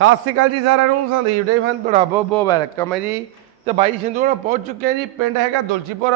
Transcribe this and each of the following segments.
ਸਤਿ ਸ਼੍ਰੀ ਅਕਾਲ ਜੀ ਸਾਰਿਆਂ ਨੂੰ ਸੰਦੀਪ ਡੇ ਫਨ ਤੁਹਾਡਾ ਬਹੁਤ ਬਹੁਤ ਵੈਲਕਮ ਹੈ ਜੀ। ਤੇ ਬਾਈ ਸਿੰਧੂ ਨਾਲ ਪਹੁੰਚ ਚੁੱਕੇ ਹਾਂ ਜੀ ਪਿੰਡ ਹੈਗਾ ਦੁਲਚੀਪੁਰ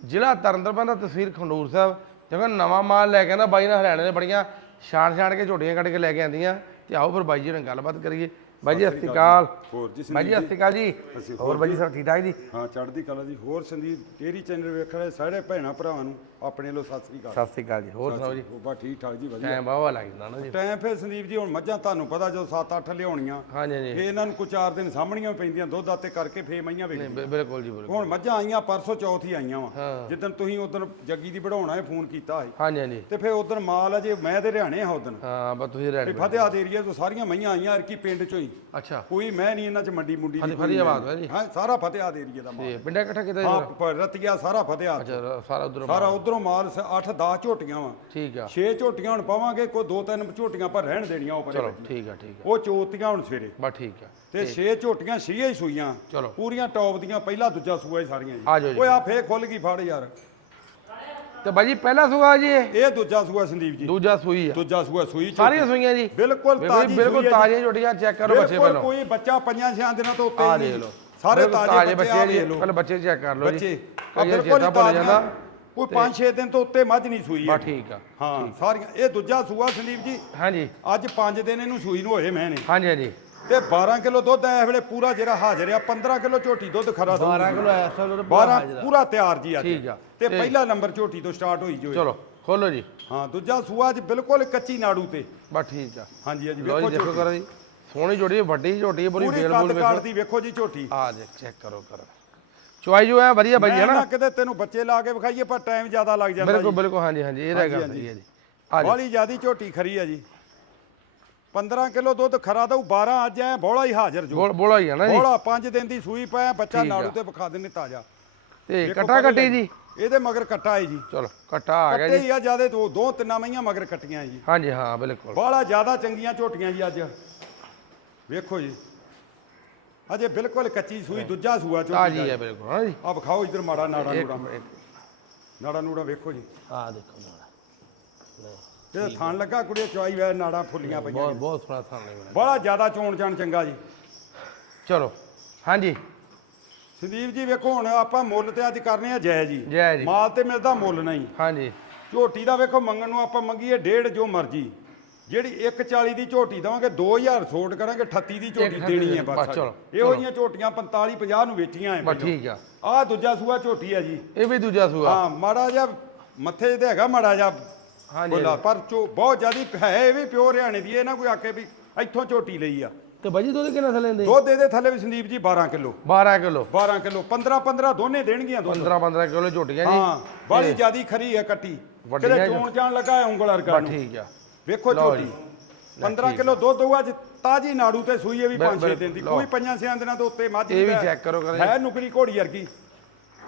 ਜ਼ਿਲ੍ਹਾ ਤਰਨਤਾਰਨ ਦਾ ਤਹਿਸੀਲ ਖੰਡੂਰ ਸਾਹਿਬ। ਦੇਖੋ ਨਵਾਂ ਮਾਲ ਲੈ ਕੇ ਆਂਦਾ ਬਾਈ ਨਾਲ ਹਰਿਆਣੇ ਦੇ ਬੜੀਆਂ ਛਾਣ ਛਾਣ ਕੇ ਝੋਟੀਆਂ ਕੱਢ ਕੇ ਲੈ ਕੇ ਆਂਦੀਆਂ ਤੇ ਆਓ ਫਿਰ ਬਾਈ ਜੀ ਨਾਲ ਗੱਲਬਾਤ ਕਰੀਏ। ਬਾਈ ਜੀ ਸਤਿ ਸ਼੍ਰੀ ਅਕਾਲ। ਹੋਰ ਜੀ ਬਾਈ ਜੀ ਸਤਿ ਸ਼੍ਰੀ ਅਕਾਲ ਜੀ। ਹੋਰ ਬਾਈ ਜੀ। ਸਭ ਠੀਕ ਠਾਕ ਜੀ? ਹਾਂ ਚੜ੍ਹਦੀ ਕਲਾ ਜੀ। ਹੋਰ ਸੰਦੀਪ ਤੇਰੀ ਚੈਨਲ ਵੇਖਣ ਵਾਲੇ? ਸਾਰੇ ਭੈਣਾਂ ਭਰਾਵਾਂ ਨੂੰ। ਆਪਣੇ ਵੱਲੋਂ ਸਤਿ ਸ੍ਰੀ ਅਕਾਲ। ਸਤਿ ਸ਼੍ਰੀ ਅਕਾਲ ਜੀ ਹੋਰ ਸੁਣਾਓ ਜੀ ਬਾ ਠੀਕ ਠਾਕ ਜੀ ਵਧੀਆ। ਟਾਈਮ ਬਾਵਾ ਲੱਗਦਾ ਨਾ ਜੀ। ਟਾਈਮ ਫਿਰ ਸੰਦੀਪ ਜੀ ਹੁਣ ਮੱਝਾਂ ਤੁਹਾਨੂੰ ਪਤਾ ਜੋ 7-8 ਲਿਆਉਣੀਆਂ ਹਾਂਜੀ ਜੀ ਫੇ ਇਹਨਾਂ ਨੂੰ ਕੋ ਚਾਰ ਦਿਨ ਸਾਹਮਣੀਆਂ ਪੈਂਦੀਆਂ ਦੁੱਧ ਆਤੇ ਕਰਕੇ ਫੇ ਮਈਆਂ ਬਿ- ਬਿਲਕੁਲ ਜੀ ਬਿਲਕੁਲ। ਹੁਣ ਮੱਝਾਂ ਆਈਆਂ ਪਰਸੋਂ ਚੌਥ ਹੀ ਆਈਆਂ ਵਾ। ਹਾਂ। ਜਿੱਦਣ ਤੁਸੀਂ ਉਦੋਂ ਜੱਗੀ ਦੀ ਵਢਾਉਣਾ ਹੈ ਫੋਨ ਕੀਤਾ ਸੀ। ਹਾਂਜੀ ਹਾਂਜੀ। ਤੇ ਫੇ ਉਦੋਂ ਮਾਲ ਅਜੇ ਮੈਂ ਤੇ ਹਰਿਆਣੇ ਹਾਂ ਉਦੋਂ ਹਾਂ ਬਸ ਤੁਸੀਂ ਰੈਡੀ ਫਤਿਆਦ ਏਰੀਆ ਤੋਂ ਸਾਰੀਆਂ ਮਈਆਂ ਆਈਆਂ ਅਰਕੀ ਪਿੰਡ ਚੋਂ ਹੀ। ਅੱਛਾ। ਕੋਈ ਮੈਂ ਨਹੀਂ ਇਹਨਾਂ ਚ ਮੰਡੀ ਮੁੰਡੀ ਦੀ ਫਤਿਹਾਬਾਦ ਹੈ ਜੀ। ਹਾਂ ਸਾਰਾ ਫਤਿਆਦ ਏਰੀਆ ਦਾ ਮਾਲ। ਪਿੰਡਾ ਇਕੱਠਾ ਕੀਤਾ ਜੀ ਹਾਂ ਰਤੀਆ ਸਾਰਾ ਫਤਿਆਦ ਅੱਛਾ ਸਾਰਾ ਉਧਰ ਸਾਰਾ ਉਧਰੋਂ ਮਾਲ 8 10 ਝੋਟੀਆਂ ਵਾ। ਠੀਕ ਆ। 6 ਝੋਟੀਆਂ ਹੁਣ ਪਾਵਾਂਗੇ ਕੋਈ ਦੋ ਤਿੰਨ ਝੋਟੀਆਂ ਪਰ ਰਹਿਣ ਦੇਣੀਆਂ ਉਹ ਪਰੇ। ਚਲੋ ਠੀਕ ਆ ਠੀਕ ਆ। ਉਹ ਚੋਤੀਆਂ ਹੁਣ ਸਵੇਰੇ। ਬਸ ਠੀਕ ਆ। ਤੇ 6 ਝੋਟੀਆਂ 6 ਹੀ ਸੂਈਆਂ। ਚਲੋ। ਪੂਰੀਆਂ ਟੌਪ ਦੀਆਂ ਪਹਿਲਾ ਦੂਜਾ ਸੂਆ ਹੀ ਸਾਰੀਆਂ ਆ ਜਾਓ ਜੀ। ਓਏ ਆ ਫੇਰ ਖੁੱਲ ਗਈ ਫੜ ਯਾਰ। ਤੇ ਬਾਜੀ ਪਹਿਲਾ ਸੂਆ ਜੀ ਇਹ? ਇਹ ਦੂਜਾ ਸੂਆ ਸੰਦੀਪ ਜੀ। ਦੂਜਾ ਸੂਈ ਆ। ਦੂਜਾ ਸੂਆ ਸੂਈ ਝੋਟੀ। ਸਾਰੀਆਂ ਸੂਈਆਂ ਜੀ? ਬਿਲਕੁਲ ਵੇਖੋ ਜੀ, ਤਾਜੀ ਬਿਲਕੁਲ ਸੂਈ ਹੈ ਜੀ। ਤਾਜ਼ੀਆਂ ਝੋਟੀਆਂ ਚੈੱਕ ਕਰੋ ਬੱਚੇ ਬਿਲਕੁਲ ਪਹਿਲਾਂ ਕੋਈ ਬੱਚਾ ਪੰਜਾਂ ਛਿਆਂ ਦਿਨਾਂ ਤੋਂ ਉੱਤੇ ਆ ਹੀ ਦੇਖ ਨਹੀਂ ਲਓ। ਸਾਰੇ ਬਿਲਕੁਲ ਤਾਜ਼ੇ ਬੱਚੇ ਆ ਜੀ। ਲਓ। ਪਹਿਲਾਂ ਬੱਚੇ ਚੈੱਕ ਕਰ ਲਓ ਜੀ। ਬੱਚੇ। ਆ ਬਿਲਕੁਲ ਹੀ ਤਾਜ਼ੀਆਂ। ਜਾਂਦਾ ਕੋਈ 5-6 ਦਿਨ ਤੋਂ ਉੱਤੇ ਮੱਝ ਨਹੀਂ ਸੂਈ ਹੈ ਬਸ ਠੀਕ ਆ ਹਾਂ ਸਾਰੀਆਂ ਇਹ ਦੂਜਾ ਸੂਆ ਸੰਦੀਪ ਜੀ। ਹਾਂਜੀ। ਅੱਜ 5 ਦਿਨ ਇਹਨੂੰ ਸੂਈ ਨੂੰ ਹੋਏ ਮੈਂ ਨੇ ਹਾਂਜੀ ਹਾਂਜੀ। ਤੇ 12 ਕਿਲੋ ਦੁੱਧ ਐ ਵੇਲੇ ਪੂਰਾ ਜਿਹੜਾ ਹਾਜ਼ਰ ਆ 15 ਕਿਲੋ ਝੋਟੀ ਦੁੱਧ ਖਰਾ ਦੋ 12 ਕਿਲੋ ਐਸਾ ਲੋ 12 ਪੂਰਾ ਤਿਆਰ ਜੀ ਅੱਜ। ਠੀਕ ਆ। ਤੇ ਪਹਿਲਾ ਨੰਬਰ ਝੋਟੀ ਤੋਂ ਸਟਾਰਟ ਹੋਈ ਜੋ। ਚਲੋ ਖੋਲੋ ਜੀ। ਹਾਂ ਦੂਜਾ ਸੂਆ ਅੱਜ ਬਿਲਕੁਲ ਕੱਚੀ ਨਾੜੂ ਤੇ। ਬਸ ਠੀਕ ਆ। ਹਾਂਜੀ ਹਾਂਜੀ ਜੀ ਵੇਖੋ ਦੇਖੋ ਕਰੋ ਜੀ। ਸੋਹਣੀ ਝੋਟੀ ਵੱਡੀ ਝੋਟੀ ਪੂਰੀ ਬੇਲ ਬੂਲ ਵੇਖੋ। ਦੀ ਵੇਖੋ ਜੀ ਝੋਟੀ। ਆ ਦੇ ਚੈੱਕ ਕਰੋ ਕਰੋ। ਚੁਆਈ ਜੋ ਹੈ ਵਧੀਆ ਬਾਈ ਹੈ ਨਾ। ਕਿਤੇ ਤੈਨੂੰ ਬੱਚੇ ਲਾ ਕੇ ਵਿਖਾਈਏ ਪਰ ਟਾਈਮ ਜ਼ਿਆਦਾ ਲੱਗ ਜਾਂਦਾ ਬਿਲਕੁਲ ਬਿਲਕੁਲ ਹਾਂਜੀ ਹਾਂਜੀ ਇਹ ਹਾਂਜੀ, ਸਹੀ ਹੈ ਜੀ। ਬਾਲੀ ਜਿਆਦੀ ਝੋਟੀ ਖਰੀ ਆ ਜੀ। 15 ਕਿਲੋ ਦੁੱਧ ਖਰਾ ਦਊ 12 ਅੱਜ ਐ ਬੋਲਾ ਹੀ ਹਾਜ਼ਰ ਜੋ। ਬੋਲ ਹੀ ਆ ਨਾ ਜੀ। ਬੋਲਾ 5 ਦਿਨ ਦੀ ਸੂਈ ਪਾਇਆ ਬੱਚਾ। ਨਾੜੂ ਤੇ ਵਿਖਾ ਦਿੰਨੇ ਤਾਜ਼ਾ। ਤੇ ਕਟਾ ਕੱਟੀ। ਜੀ? ਇਹਦੇ ਮਗਰ ਕੱਟਾ ਹੈ ਜੀ। ਚਲੋ ਕਟਾ ਆ ਗਿਆ ਕੱਟੇ ਜੀ। ਹੀ ਆ ਜਿਆਦੇ ਦੋ ਦੋ ਤਿੰਨਾਂ ਮਈਆਂ ਮਗਰ ਕੱਟੀਆਂ ਜੀ। ਹਾਂਜੀ ਹਾਂ ਬਿਲਕੁਲ। ਬਾਲਾ ਜ਼ਿਆਦਾ ਚੰਗੀਆਂ ਝੋਟੀਆਂ ਜੀ ਅੱਜ। ਵੇਖੋ ਜੀ। ਅਜੇ ਬਿਲਕੁਲ ਕੱਚੀ ਸੂਈ ਦੂਜਾ ਸੂਆ ਝੋਟੀ ਤਾਜੀ ਹੈ ਬਿਲਕੁਲ ਹਾਂ ਜੀ। ਆ ਵਿਖਾਓ ਇਧਰ ਮਾੜਾ ਨਾੜਾ ਨੂੜਾ। ਨਾੜਾ ਨੂੜਾ ਵੇਖੋ ਜੀ। ਆ ਦੇਖੋ ਨਾਲ ਇਹ ਥਾਣ ਲੱਗਾ ਕੁੜੀਏ ਚੁਆਈ ਵੈ ਨਾੜਾ ਫੁੱਲੀਆਂ ਪਈਆਂ ਬਹੁਤ ਬਹੁਤ ਸੋਹਣਾ ਥਾਂ ਲੱਗਦਾ ਬੜਾ ਜ਼ਿਆਦਾ ਚੋਣ ਚਾਣ ਚੰਗਾ ਜੀ। ਚਲੋ ਹਾਂਜੀ। ਸੰਦੀਪ ਜੀ ਵੇਖੋ ਹੁਣ ਆਪਾਂ ਮੁੱਲ ਤੇ ਅੱਜ ਕਰਨੇ ਆ ਜੈ ਜੀ। ਜੈ ਜੀ। ਮਾਲ ਤੇ ਮਿਲਦਾ ਮੁੱਲ ਨਹੀਂ। ਹਾਂਜੀ। ਝੋਟੀ ਦਾ ਵੇਖੋ ਮੰਗਣ ਨੂੰ ਆਪਾਂ ਮੰਗੀਏ ਡੇਢ ਜੋ ਮਰਜ਼ੀ। ਜਿਹੜੀ 140 ਦੀ ਝੋਟੀ ਦਵਾਂਗੇ 2000 ਛੋਟ ਕਰਾਂਗੇ 38 ਦੀ ਝੋਟੀ 38 ਦੇਣੀ ਹੈ ਬਸ ਚਲੋ, ਇਹੋ ਜੀਆਂ ਝੋਟੀਆਂ 45 50 ਨੂੰ ਵੇਚੀਆਂ ਐ ਬਸ ਠੀਕ ਆ। ਆ ਦੂਜਾ ਸੂਆ ਝੋਟੀ ਹੈ ਜੀ। ਇਹ ਵੀ ਦੂਜਾ ਸੂਆ। ਹਾਂ ਮਾੜਾ ਜਿਹਾ ਮੱਥੇ ਤੇ ਹੈਗਾ ਮਾੜਾ ਜਿਹਾ ਹਾਂਜੀ ਬੋਲਾ ਪਰ ਚੋ ਬਹੁਤ ਜ਼ਿਆਦੀ ਹੈ ਇਹ ਵੀ ਪਿਓ ਹਰਿਆਣੇ ਦੀ ਇਹ ਨਾ ਕੋਈ ਆਕੇ ਵੀ ਇੱਥੋਂ ਝੋਟੀ ਲਈ ਆ। ਤੇ ਬਾਜੀ ਦੁੱਧ ਕਿੰਨਾ ਥੱਲੇ ਦੇ ਦੁੱਧ ਇਹਦੇ ਥੱਲੇ ਵੀ Sandeep ji 12 kilo. 12 kilo. 12 kilo. 15 15 ਦੋਨੇ ਦੇਣਗੀਆਂ ਦੁੱਧ। 15 15 ਕਿਲੋ ਝੋਟੀਆਂ ਜੀ। ਹਾਂ ਬੜੀ ਜਿਆਦੀ ਖਰੀ ਹੈ ਕੱਟੀ। ਕਿਤੇ ਚੋਣ ਜਾਣ ਲੱਗਾ ਉਂਗਲ ਬਸ ਨੂੰ। ਠੀਕ ਆ। ਵੇਖੋ ਲਓ ਝੋਟੀ ਜੀ। 15 ਕਿਲੋ ਦੁੱਧ ਹੋਊ ਅੱਜ ਤਾਜੀ ਨਾੜੂ ਤੇ ਸੂਈ ਇਹ ਵੀ ਬਿਲ- 5-6 ਬਿਲ- ਦਿਨ ਦੀ। ਲਓ। ਕੋਈ ਪੰਜਾਂ ਛਿਆਂ ਦਿਨਾਂ ਤੋਂ ਉੱਤੇ ਮੱਝ ਇਹ ਵੀ check ਕਰੋ ਕਰੇ। ਹੈ ਨੁਕਰੀ ਘੋੜੀ ਵਰਗੀ।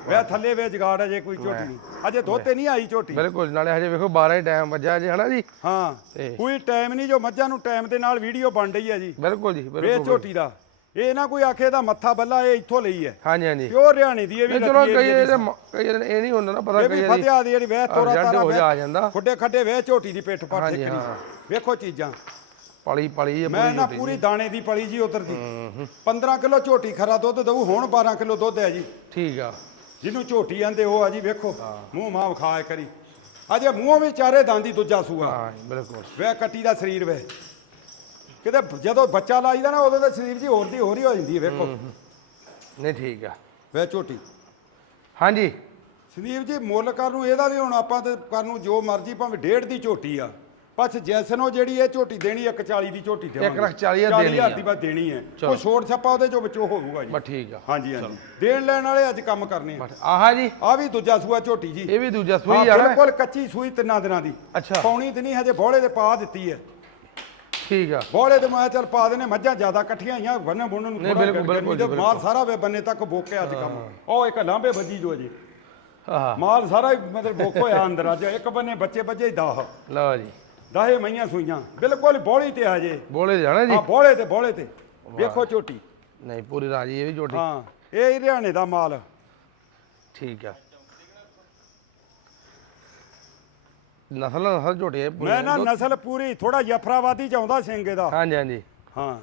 ਵੇ ਥੱਲੇ ਵੇ ਜਗਾੜ ਅਜੇ ਕੋਈ ਝੋਟੀ ਨਹੀਂ। ਅਜੇ ਦੁੱਧ ਤੇ ਨਹੀਂ ਆਈ ਝੋਟੀ। ਬਿਲਕੁਲ ਨਾਲੇ ਹਜੇ ਵੇਖੋ 12 ਹੀ ਟਾਈਮ ਵੱਜਾ ਜੀ ਹਨਾ ਜੀ? ਹਾਂ। ਤੇ- ਕੋਈ ਟਾਈਮ ਨਹੀਂ ਜੋ ਮੱਝਾਂ ਨੂੰ ਟਾਈਮ ਦੇ ਨਾਲ ਵੀਡੀਓ ਬਣ ਰਹੀ ਹੈ ਜੀ। ਬਿਲਕੁਲ ਜੀ ਵੇ ਬਿਲਕੁਲ। ਝੋਟੀ ਦਾ। ਇਹ ਨਾ ਕੋਈ ਆਖੇ ਦਾ ਮੱਥਾ ਬੱਲਾ ਇਹ ਇੱਥੋਂ ਲਈ ਹੈ। ਹਾਂਜੀ ਹਾਂਜੀ। ਪਿਓ ਹਰਿਆਣੇ ਦੀ ਇਹ ਵੀ ਚਲੋ ਕਈ ਇਹਦੇ ਇਹ ਨਹੀਂ ਹੁੰਦਾ ਨਾ ਪਤਾ ਇਹ ਕਈ ਵੀ ਇਹਦੀ ਫਤਿਆ ਦੀ ਜਿਹੜੀ ਵੇ ਤੋਰਾ ਤਾਰਾ ਹੋ ਵੇ- ਜਾ ਜਾਂਦਾ। ਖੁੱਡੇ ਖੱਡੇ ਵੇ ਝੋਟੀ ਦੀ ਪਿੱਠ ਪੱਟ ਹਾਂ। ਵੇਖੋ ਚੀਜ਼ਾਂ। ਪਲੀ ਪਲੀ ਇਹ ਮੈਂ ਪੂਰੀ ਨਾ ਪੂਰੀ ਦਾਣੇ ਦੀ ਪਲੀ ਜੀ ਉਧਰ ਦੀ। 15 ਕਿਲੋ ਝੋਟੀ ਖਰਾ ਦੁੱਧ ਦਊ ਹੁਣ 12 ਕਿਲੋ ਦੁੱਧ ਹੈ ਜੀ। ਠੀਕ ਆ। ਜਿਹਨੂੰ ਝੋਟੀ ਆਂਦੇ ਉਹ ਆ ਜੀ ਵੇਖੋ। ਮੂੰਹ ਮਾਂ ਵਿਖਾਏ ਕਰੀ ਅਜੇ ਮੂੰਹੋਂ ਵੀ ਚਾਰੇ ਦੰਦੀ ਦੂਜਾ ਸੂਆ। ਹਾਂ ਬਿਲਕੁਲ। ਵੇ ਕੱਟੀ ਦਾ ਸਰੀਰ ਵੇ ਕਿਤੇ ਜਦੋਂ ਬੱਚਾ ਲਾਈਦਾ ਨਾ ਉਦੋਂ ਤਾਂ ਸਰੀਰ ਜੀ ਹੋਰ ਦੀ ਹੋਰ ਹੀ ਹੋ ਜਾਂਦੀ ਹੈ ਵੇਖੋ। ਨਹੀਂ ਠੀਕ ਆ। ਵੇ ਝੋਟੀ। ਹਾਂਜੀ। ਸੰਦੀਪ ਜੀ ਮੁੱਲ ਕਰਨ ਨੂੰ ਇਹਦਾ ਵੀ ਹੁਣ ਆਪਾਂ ਤੇ ਕਰਨ ਨੂੰ ਜੋ ਮਰਜ਼ੀ ਭਾਵੇਂ ਡੇਢ ਦੀ ਝੋਟੀ ਆ। ਪਛ ਜੈਸਨੋ ਜਿਹੜੀ ਇਹ ਝੋਟੀ ਦੇਣੀ 140 ਦੀ ਝੋਟੀ ਦੇਵਾਂਗੇ। ਇੱਕ ਲੱਖ ਚਾਲੀ ਹਜ਼ਾਰ ਦੇਣੀ ਆ। ਦੀ ਬਸ ਦੇਣੀ ਹੈ। ਕੋਈ ਛੋੜ ਛੱਪਾ ਉਹਦੇ ਚੋਂ ਵਿੱਚੋਂ ਹੋਊਗਾ ਜੀ। ਬਸ ਠੀਕ ਆ। ਹਾਂਜੀ ਹਾਂਜੀ। ਦੇਣ ਲੈਣ ਵਾਲੇ ਅੱਜ ਕੰਮ ਕਰਨੇ ਆ। ਆਹਾ ਜੀ। ਆ ਵੀ ਦੂਜਾ ਸੂਆ ਝੋਟੀ ਜੀ। ਇਹ ਵੀ ਦੂਜਾ ਹਾਂ, ਸੂਈ ਆ ਬਿਲਕੁਲ ਕੱਚੀ ਸੂਈ ਤਿੰਨਾਂ ਦਿਨਾਂ ਦੀ। ਅੱਛਾ। ਪੌਣੀ ਤੇ ਨਹੀਂ ਹਜੇ ਬੋਲੇ ਦੇ ਪਾ ਦਿੱਤੀ ਹੈ। ਠੀਕ ਆ। ਬੋਲੇ ਤੇ ਮੈਂ ਚੱਲ ਪਾ ਦੇਣੇ ਮੱਝਾਂ ਜ਼ਿਆਦਾ ਇਕੱਠੀਆਂ ਆਈਆਂ ਬੰਨੇ ਬੁੰਨ ਨੂੰ ਨਹੀਂ, ਬਿਲਕੁਲ, ਬਿਲਕੁਲ ਜੀ, ਮਾਲ ਸਾਰਾ ਵੇ ਬੰਨੇ ਤੱਕ ਬੋਕੇ ਅੱਜ ਕੰਮ। ਉਹ ਇੱਕ ਲਾਂਬੇ ਵੱਜੀ ਜੋ ਜੀ ਆਹਾ। ਮਾਲ ਸਾਰਾ ਹੀ ਮਤਲਬ ਬੋਕ ਹੋਇਆ ਅੰਦਰ ਅੱਜ। ਇੱਕ ਬੰਨੇ ਬੱਚੇ ਬੱਜੇ 10 ਲਓ ਜੀ। ਦਾਹੇ ਮਈਆਂ ਸੂਈਆਂ। ਬਿਲਕੁਲ ਬੋਲੀ ਤੇ ਆ ਜੇ ਬੋਲੇ ਜਾਣਾ ਜੀ? ਹਾਂ ਬੋਲੇ ਤੇ ਬੋਲੇ ਤੇ। ਵੇਖੋ ਝੋਟੀ। ਨਹੀਂ ਪੂਰੀ ਰਾਜੀ ਇਹ ਵੀ ਝੋਟੀ। ਹਾਂ ਇਹ ਹੀ ਹਰਿਆਣੇ ਦਾ ਮਾਲ। ਠੀਕ ਆ। ਨਸਲ ਨਸਲ ਝੋਟੀ। ਮੈਂ ਨਾ ਨਸਲ ਪੂਰੀ ਥੋੜਾ ਜਫਰਾਵਾਦੀ ਚ ਆਉਂਦਾ ਸਿੰਘ ਇਹਦਾ। ਹਾਂਜੀ ਹਾਂਜੀ। ਹਾਂ।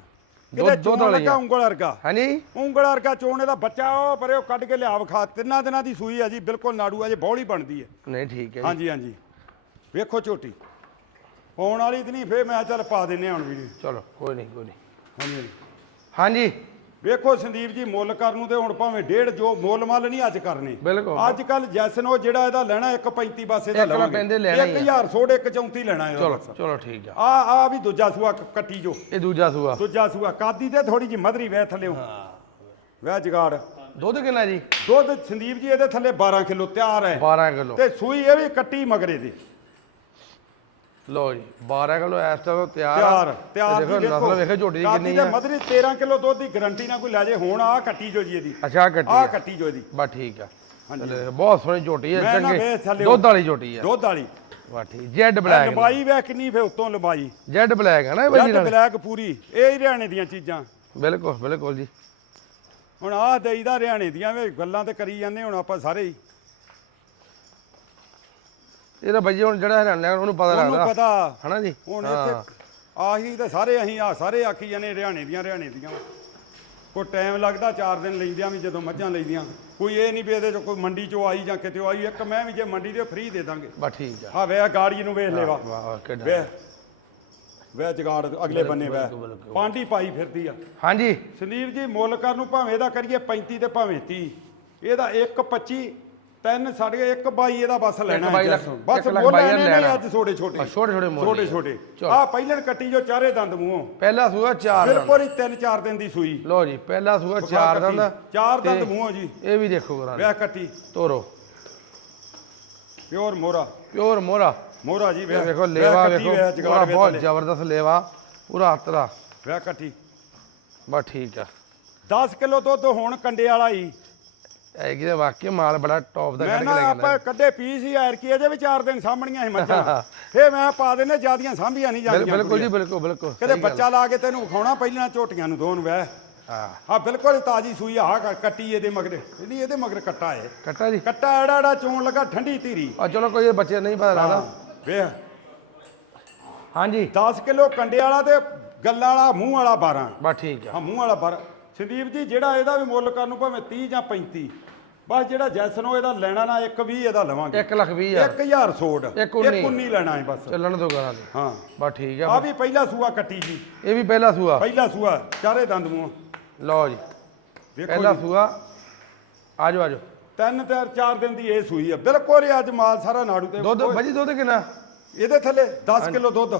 ਕਿਤੇ ਚੋਣ ਲੱਗਾ। ਉਂਗਲ ਵਰਗਾ। ਹਾਂਜੀ? ਉਂਗਲ ਵਰਗਾ ਚੋਣ ਇਹਦਾ ਬੱਚਾ ਉਹ ਪਰੇ ਉਹ ਕੱਢ ਕੇ ਲਿਆ ਵਿਖਾ। ਤਿੰਨਾਂ ਦਿਨਾਂ ਦੀ ਸੂਈ ਆ ਜੀ ਬਿਲਕੁਲ ਨਾੜੂ ਆ ਜੇ ਬੌਲੀ ਬਣਦੀ ਹੈ। ਨਹੀਂ ਠੀਕ ਹੈ ਹਾਂਜੀ ਹਾਂਜੀ। ਵੇਖੋ ਝੋਟੀ। ਪਾਉਣ ਵਾਲੀ ਤੇ ਨਹੀਂ ਫੇਰ ਮੈਂ ਚੱਲ ਪਾ ਦਿੰਨੇ ਹੁਣ ਵੀਡੀਓ ਚਲੋ ਕੋਈ ਨਹੀਂ ਕੋਈ ਨਹੀਂ। ਹਾਂਜੀ। ਹਾਂਜੀ। ਵੇਖੋ ਸੰਦੀਪ ਜੀ ਮੁੱਲ ਕਰਨ ਨੂੰ ਤੇ ਹੁਣ ਭਾਵੇਂ ਡੇਢ ਜੋ ਮੁੱਲ ਮੱਲ ਨਹੀਂ ਅੱਜ ਕਰਨੇ। ਬਿਲਕੁਲ। ਅੱਜ ਕੱਲ ਜੈਸਨ ਉਹ ਜਿਹੜਾ ਇਹਦਾ ਲੈਣਾ 1.35 ਬਸ ਇਹਦਾ ਇੱਕ ਨਾ ਲਵਾਂਗੇ। ਪੈਂਦੇ ਲੈਣਾ ਹੀ ਆ। 1000 ਸੋੜ 1.34 ਲੈਣਾ ਇਹਦਾ ਚਲੋ ਬਸ। ਚਲੋ ਠੀਕ ਆ। ਆ ਆ ਵੀ ਦੂਜਾ ਸੂਆ ਕ- ਕੱਟੀ ਜੋ। ਇਹ ਦੂਜਾ ਸੂਆ। ਦੂਜਾ ਸੂਆ। ਕਾਦੀ ਤੇ ਥੋੜੀ ਜੀ ਮਧਰੀ ਵੇ ਥੱਲੇ ਵੇ ਜਗਾੜ। ਦੁੱਧ ਕਿੰਨਾ ਜੀ? ਦੁੱਧ ਸੰਦੀਪ ਜੀ ਇਹਦੇ ਥੱਲੇ 12 ਕਿਲੋ ਤਿਆਰ ਹੈ। 12 ਕਿਲੋ। ਤੇ ਸੂਈ ਇਹ ਵੀ ਕੱਟੀ ਮਗਰੇ ਦੀ। ਲਓ ਜੀ 12 ਕਿਲੋ ਇਸ ਤਰ੍ਹਾਂ ਤਿਆਰ। ਤਿਆਰ ਤਿਆਰ ਦੇਖੋ ਨਸਲ ਵੇਖੋ ਝੋਟੀ ਦੀ ਕਿੰਨੀ ਆ। ਮਧਰੀ 13 ਕਿਲੋ ਦੁੱਧ ਦੀ ਗਾਰੰਟੀ ਨਾਲ ਕੋਈ ਲੈ ਜੇ ਹੁਣ ਆ ਕੱਟੀ ਜੋ ਜੀ ਇਹਦੀ। ਅੱਛਾ ਕੱਟੀ ਆ। ਕੱਟੀ ਜੋ ਇਹਦੀ। ਬਸ ਠੀਕ ਆ। ਬਹੁਤ ਸੋਹਣੀ ਝੋਟੀ ਹੈ ਨਾ ਚੰਗੇ ਦੁੱਧ ਵਾਲੀ ਝੋਟੀ ਆ। ਦੁੱਧ ਵਾਲੀ। ਠੀਕ ਜੈਡ ਬਲੈਕ। ਲੰਬਾਈ ਵੇ ਕਿੰਨੀ ਫੇ ਉੱਤੋਂ ਲੰਬਾਈ। ਜੈਡ ਬਲੈਕ ਹੈ ਨਾ ਬਾਈ ਨਾਲ ਬਲੈਕ ਪੂਰੀ ਇਹ ਹੀ ਹਰਿਆਣੇ ਦੀਆਂ ਚੀਜ਼ਾਂ। ਬਿਲਕੁਲ ਬਿਲਕੁਲ ਜੀ। ਹੁਣ ਆਹ ਦੇਈਦਾ ਹਰਿਆਣੇ ਦੀਆਂ ਵੇ ਗੱਲਾਂ ਤੇ ਕਰੀ ਜਾਂਦੇ ਹੁਣ ਆਪਾਂ ਸਾਰੇ ਹੀ। ਇਹ ਤਾਂ ਬਾਈ ਹੁਣ ਜਿਹੜਾ ਹਰਿਆਣਾ ਉਹਨੂੰ ਪਤਾ ਉਹਨੂੰ ਲੱਗਦਾ। ਪਤਾ। ਹਨਾ ਜੀ? ਹੁਣ ਹਾਂ। ਇੱਥੇ ਆਹੀ ਤਾਂ ਸਾਰੇ ਅਸੀਂ ਆ ਸਾਰੇ ਆਖੀ ਜਾਂਦੇ ਹਰਿਆਣੇ ਦੀਆਂ ਹਰਿਆਣੇ ਦੀਆਂ। ਕੋਈ ਟਾਈਮ ਲੱਗਦਾ 4 ਦਿਨ ਲੈਂਦਿਆਂ ਵੀ ਜਦੋਂ ਮੱਝਾਂ ਲਈਦੀਆਂ ਕੋਈ ਇਹ ਨਹੀਂ ਵੀ ਇਹਦੇ ਚ ਕੋਈ ਮੰਡੀ ਚੋਂ ਆਈ ਜਾਂ ਕਿਤੇ ਆਈ ਇੱਕ ਮੈਂ ਵੀ ਜੇ ਮੰਡੀ ਦੇ ਫ੍ਰੀ ਦੇ ਦਾਂਗੇ। ਬਸ ਠੀਕ ਆ। ਆ ਵੇ ਗਾੜੀ ਨੂੰ ਵੇਖ ਲੈਵਾ ਵਾਹ ਵਾਹ ਕਿੱਡਾ। ਵੇ ਵੇ ਜਗਾੜ ਅਗਲੇ ਬੰਨੇ ਵੇ। ਪਾਂਡੀ ਪਾਈ ਫਿਰਦੀ ਆ। ਹਾਂਜੀ। ਸੰਦੀਪ ਜੀ ਮੁੱਲ ਕਰਨ ਨੂੰ ਭਾਵੇਂ ਇਹਦਾ ਕਰੀਏ 35 ਤੇ ਭਾਵੇਂ 30 ਇਹਦਾ 1.25 ਤਿੰਨ ਸਾਡੇ 1.22 ਇਹਦਾ ਬਸ ਲੈਣਾ ਬਾਈ ਲੱਖ। ਬਸ ਇੱਕ ਲੱਖ ਮੁੱਲ ਬਾਈ ਲੈਣਾ। ਅੱਜ ਛੋਟੇ ਛੋਟੇ। ਛੋਟੇ ਛੋਟੇ ਮੁੱਲ ਛੋਟੇ। ਛੋਟੇ। ਚਲੋ। ਆ ਪਹਿਲਣ ਕੱਟੀ ਜੋ ਚਾਰੇ ਦੰਦ ਮੂੰਹੋਂ। ਪਹਿਲਾ ਸੂਆ ਚਾਰ ਦੰਦ। ਬਿਲਕੁਲ ਹੀ 3-4 ਦਿਨ ਦੀ ਸੂਈ। ਲਓ ਜੀ ਪਹਿਲਾ ਸੂਆ ਚਾਰ ਕੱਟੀ। ਦੰਦ। ਚਾਰ ਦੰਦ ਤੇ ਮੂੰਹੋਂ ਜੀ। ਇਹ ਵੀ ਦੇਖੋ ਕਰਾਂ ਵਿਆਹ ਕੱਟੀ। ਤੋਰੋ। ਪਿਓਰ ਮੋਰਾ ਪਿਓਰ ਮੋਰਾ ਮੋਰਾ ਜੀ ਇਹ ਵਿਆਹ ਵੇਖੋ ਲੇਵਾ ਵੇਖੋ ਪੂਰਾ ਬਹੁਤ। ਜ਼ਬਰਦਸਤ ਲੇਵਾ। ਪੂਰਾ ਦਾ। ਵਿਆਹ ਕੱਟੀ। ਬਸ ਠੀਕ ਆ। 10 ਕਿਲੋ ਦੁੱਧ ਹੁਣ ਕੰਡੇ ਵਾਲਾ ਹੀ। ਇਹ ਕਿਤੇ ਵਾਕਈ ਮਾਲ ਬੜਾ ਟੌਪ ਦਾ ਕੱਢ ਕੇ ਲੈ ਕੇ ਆਪਾਂ ਕੱਢੇ ਪੀਸ ਹੀ ਐਰ ਕੀ ਇਹਦੇ ਵੀ ਚਾਰ ਦਿਨ ਸਾਹਮਣੀਆਂ ਸੀ ਮੱਝਾਂ। ਫੇ ਮੈਂ ਪਾ ਦਿੰਦੇ ਜਿਆਦੀਆਂ ਸਾਂਭੀਆਂ ਨਹੀਂ ਜਾਂਦੀਆਂ ਬਿਲਕੁਲ ਜੀ ਬਿਲਕੁਲ ਬਿਲਕੁਲ ਕਿਤੇ ਬੱਚਾ ਲਾ ਕੇ ਤੈਨੂੰ ਵਿਖਾਉਣਾ ਪਹਿਲਾਂ ਝੋਟੀਆਂ ਨੂੰ ਦੋਨ ਵਹਿ। ਹਾਂ। ਬਿਲਕੁਲ ਤਾਜੀ ਸੂਈ ਆਹ ਕੱਟੀ ਇਹਦੇ ਮਗਰ। ਨਹੀਂ ਇਹਦੇ ਮਗਰ ਕੱਟਾ ਏ ਕੱਟਾ ਜੀ। ਕੱਟਾ ਐੜਾ ਐੜਾ ਚੋਣ ਲੱਗਾ ਠੰਡੀ ਧੀਰੀ। ਆ ਚਲੋ ਕੋਈ ਬੱਚੇ ਨਹੀਂ ਪਤਾ ਲੱਗਦਾ। ਵੇਖ। ਹਾਂਜੀ। 10 ਕਿਲੋ ਕੰਡੇ ਵਾਲਾ ਤੇ ਗੱਲਾਂ ਵਾਲਾ ਮੂੰਹ ਵਾਲਾ 12 ਬਸ ਠੀਕ ਆ। ਹਾਂ ਮੂੰਹ ਵਾਲਾ 12 ਸੰਦੀਪ ਜੀ ਜਿਹੜਾ ਇਹਦਾ ਵੀ ਮੁੱਲ ਕਰਨ ਨੂੰ ਭਾਵੇਂ 30 ਜਾਂ 35 ਬਸ ਜਿਹੜਾ ਜੈਸਨੋ ਇਹਦਾ ਲੈਣਾ ਨਾ 1 20 ਇਹਦਾ ਲਵਾਂਗੇ। 1 ਲੱਖ 20 ਹਜ਼ਾਰ। 1000 ਸੋੜ ਇੱਕ ਉੱਨੀ। 19 ਲੈਣਾ ਹੈ ਬਸ। ਚੱਲਣ ਦੋ ਕਰਾਂ ਦੇ। ਹਾਂ। ਬਸ ਠੀਕ ਆ ਆ ਵੀ ਪਹਿਲਾ ਸੂਆ ਕੱਟੀ ਜੀ। ਇਹ ਵੀ ਪਹਿਲਾ ਸੂਆ। ਪਹਿਲਾ ਸੂਆ ਚਾਰੇ ਦੰਦ ਮੂੰਹ। ਲਓ ਜੀ। ਵੇਖੋ ਪਹਿਲਾ ਸੂਆ। ਆਜੋ ਆਜੋ ਤਿੰਨ ਤੇ ਚਾਰ ਦਿਨ ਦੀ ਇਹ ਸੂਈ ਆ। ਬਿਲਕੁਲ ਅੱਜ ਮਾਲ ਸਾਰਾ ਨਾੜੂ ਤੇ ਦੁੱਧ ਭਾਜੀ ਦੁੱਧ ਕਿੰਨਾ? ਇਹਦੇ ਥੱਲੇ 10 ਕਿਲੋ ਦੁੱਧ।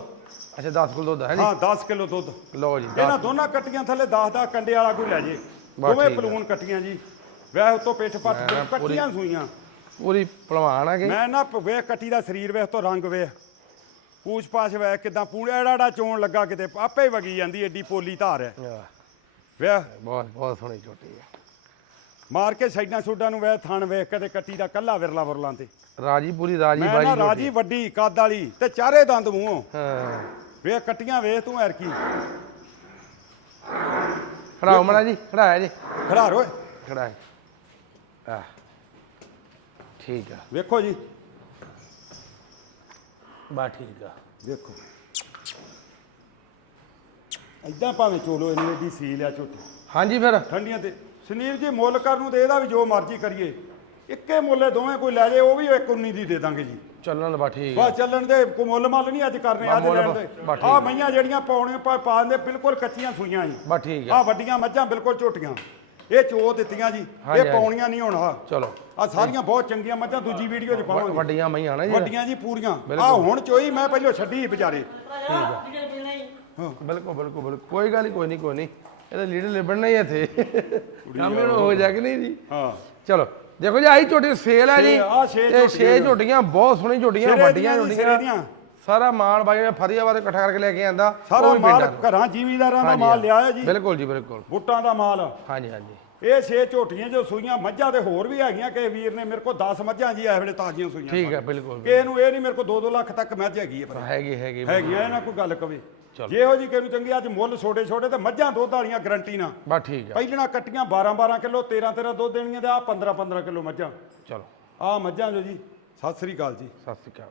ਅੱਛਾ 10 ਕਿਲੋ ਦੁੱਧ ਹੈ ਜੀ? ਹਾਂ 10 ਕਿਲੋ ਦੁੱਧ। ਲਓ ਜੀ ਇਹਨਾਂ ਦੋਨਾਂ ਕੱਟੀਆਂ ਥੱਲੇ 10 10 ਕੰਡੇ ਵਾਲਾ ਕੋਈ ਲੈ ਜੇ। ਦੋਵੇਂ। ਪਲੂਨ ਕੱਟੀਆਂ ਜੀ। ਵੈਸੇ ਉਤੋਂ ਪਿੱਠ ਪੱਟ ਕੱਟੀਆਂ ਸੂਈਆਂ। ਪੂਰੀ ਭਲਵਾਨ ਆ ਗਈ ਮੈਂ ਨਾ ਵੇਖ ਕੱਟੀ ਦਾ ਸਰੀਰ ਵੇਖ ਤੋਂ ਰੰਗ ਵੇਖ। ਪੂਛ ਪਾਛ ਵੇਖ ਕਿਦਾਂ ਪੂੜਾ ਐੜਾ ਚੋਣ ਲੱਗਾ ਕਿਤੇ। ਆਪੇ ਹੀ ਵਗੀ ਜਾਂਦੀ ਏਡੀ ਪੋਲੀ ਧਾਰ ਹੈ। ਵੇਖ। ਬਹੁਤ ਬਹੁਤ ਸੋਹਣੀ ਝੋਟੀ ਹੈ ਮਾਰ ਕੇ ਸਾਈਡਾਂ ਸੂਡਾਂ ਨੂੰ ਵੇਖ ਥਣ ਵੇਖ ਕਦੇ ਕੱਟੀ ਦਾ ਕੱਲਾ ਵਿਰਲਾ ਵਰਲਾਂ ਤੇ। ਰਾਜੀ ਪੂਰੀ ਰਾਜੀ ਮੈਂ ਬਾਜੀ ਨਾ। ਰਾਜੀ ਵੱਡੀ ਕੱਦ ਵਾਲੀ ਤੇ ਚਾਰੇ ਦੰਦ ਮੂੰਹੋਂ। ਹਾਂ। ਵੇਖ ਕੱਟੀਆਂ ਵੇਖ ਤੂੰ ਐਰ ਕੀ ਖੜਾਓ ਮੜਾ ਜੀ ਖੜਾਇਆ ਜੀ। ਖੜਾਰ ਓਏ ਖੜਾਇਆ। ਆ। ਠੀਕ ਆ। ਵੇਖੋ ਜੀ। ਬਾ ਠੀਕ ਆ। ਵੇਖੋ। ਐਦਾਂ ਭਾਵੇਂ ਚੋਲੋ ਇਹਨੂੰ ਏਡੀ ਸੀਲ ਆ ਝੋਟੀ। ਹਾਂਜੀ ਫਿਰ। ਠੰਡੀਆਂ ਤੇ ਸੁਨੀਲ ਜੀ ਮੁੱਲ ਕਰਨ ਨੂੰ ਤੇ ਇਹਦਾ ਵੀ ਜੋ ਮਰਜ਼ੀ ਕਰੀਏ। ਇੱਕੇ ਮੁੱਲੇ ਦੋਵੇਂ ਕੋਈ ਲੈ ਜੇ ਉਹ ਵੀ ਇੱਕ 19 ਦੀ ਦੇ ਦਾਂਗੇ ਜੀ। ਚੱਲਣ ਬਾ ਠੀਕ। ਬਸ ਚੱਲਣ ਦੇ ਕੋਈ ਮੁੱਲ ਮੱਲ ਨਹੀਂ ਅੱਜ ਕਰਨੇ ਅੱਜ ਲੈਣ ਦੇ। ਠੀਕ। ਆ। ਮਈਆਂ ਜਿਹੜੀਆਂ ਪਾਉਣੇ ਪਾ ਪਾ ਦਿੰਦੇ ਬਿਲਕੁਲ ਕੱਚੀਆਂ ਸੂਈਆਂ ਜੀ। ਬਾ ਠੀਕ ਆ। ਆ ਵੱਡੀਆਂ ਮੱਝਾਂ ਬਿਲਕੁਲ ਝੋਟੀਆਂ। ਇਹ ਚੋ ਦਿੱਤੀਆਂ ਜੀ ਇਹ ਪਾਉਣੀਆਂ ਨਹੀਂ ਹੁਣ ਆ ਚਲੋ। ਆ ਸਾਰੀਆਂ ਬਹੁਤ ਚੰਗੀਆਂ ਮੱਝਾਂ ਦੂਜੀ ਵੀਡੀਓ 'ਚ ਪਾਵਾਂਗੇ। ਵੱਡੀਆਂ ਮਈਆਂ ਨਾ ਜੀ। ਵੱਡੀਆਂ ਜੀ ਪੂਰੀਆਂ। ਆ। ਹੁਣ ਚੋਈ ਮੈਂ ਪਹਿਲਾਂ ਛੱਡੀ ਵਿਚਾਰੇ। ਬਿਲਕੁਲ ਬਿਲਕੁਲ ਬਿਲਕੁਲ। ਕੋਈ ਗੱਲ ਨਹੀਂ ਕੋਈ ਨਹੀਂ ਕੋਈ ਨਹੀਂ ਇਹਦਾ ਲੀਡਰ ਲਿਬੜਨਾ ਹੀ ਇੱਥੇ। ਕੰਮ ਇਹਨੂੰ ਹੋ ਜਾ ਕਿ ਨਹੀਂ ਜੀ? ਹਾਂ। ਚਲੋ ਦੇਖੋ ਜੀ ਆਹੀ ਝੋਟੀ ਸੇਲ ਆ ਜੀ। ਆਹ ਛੇ ਇਹ ਛੇ ਝੋਟੀਆਂ ਬਹੁਤ ਸੋਹਣੀ ਝੋਟੀਆਂ ਵੱਡੀਆਂ ਝੋਟੀਆਂ। ਸਾਰਾ ਮਾਲ ਬਾਈ ਨੇ ਫਰੀਆਬਾਦ ਇਕੱਠਾ ਕਰਕੇ ਲੈ ਕੇ ਆਂਦਾ ਸਾਰਾ ਮਾਲ ਘਰਾਂ ਜ਼ਿਮੀਦਾਰਾਂ ਦਾ ਮਾਲ ਲਿਆ ਹੈ ਜੀ। ਬਿਲਕੁਲ ਜੀ ਬਿਲਕੁਲ। ਬੁੱਟਾਂ ਦਾ ਮਾਲ। ਹਾਂਜੀ ਹਾਂਜੀ। ਇਹ ਛੇ ਝੋਟੀਆਂ ਜੋ ਸੂਈਆਂ ਮੱਝਾਂ ਤੇ ਹੋਰ ਵੀ ਹੈਗੀਆਂ ਕਿ ਵੀਰ ਨੇ ਮੇਰੇ ਕੋਲ 10 ਮੱਝਾਂ ਜੀ ਵੇਲੇ ਤਾਜ਼ੀਆਂ ਸੂਈਆਂ ਠੀਕ ਹੈ ਬਿਲਕੁਲ। ਕਿ ਇਹਨੂੰ ਇਹ ਨਹੀਂ ਮੇਰੇ ਕੋਲ 2-2 ਲੱਖ ਤੱਕ ਮੱਝ ਹੈਗੀ ਹੈ ਪਰ ਹੈਗੀ ਹੈਗੀ। ਹੈਗੀਆਂ ਇਹਨਾਂ ਕੋਈ ਗੱਲ ਕਵੇ। ਜਿਹੋ ਜੀ ਕਿਹਨੂੰ ਚੰਗੀ ਅੱਜ ਮੁੱਲ ਛੋਟੇ ਛੋਟੇ ਤੇ ਮੱਝਾਂ ਦੁੱਧ ਵਾਲੀਆਂ ਗਰੰਟੀ ਨਾਲ ਬਸ ਠੀਕ ਹੈ ਪਹਿਲਣਾ ਕੱਟੀਆਂ 12-12 ਕਿਲੋ 13-13 ਦੁੱਧ ਦੇਣੀਆਂ ਤੇ ਆ 15-15 ਕਿਲੋ ਮੱਝਾਂ। ਚਲੋ। ਆ ਮੱਝਾਂ ਜੋ ਜੀ ਸਤਿ ਸ੍ਰੀ ਅਕਾਲ ਜੀ। ਸਤਿ ਸ਼੍ਰੀ ਅਕਾਲ।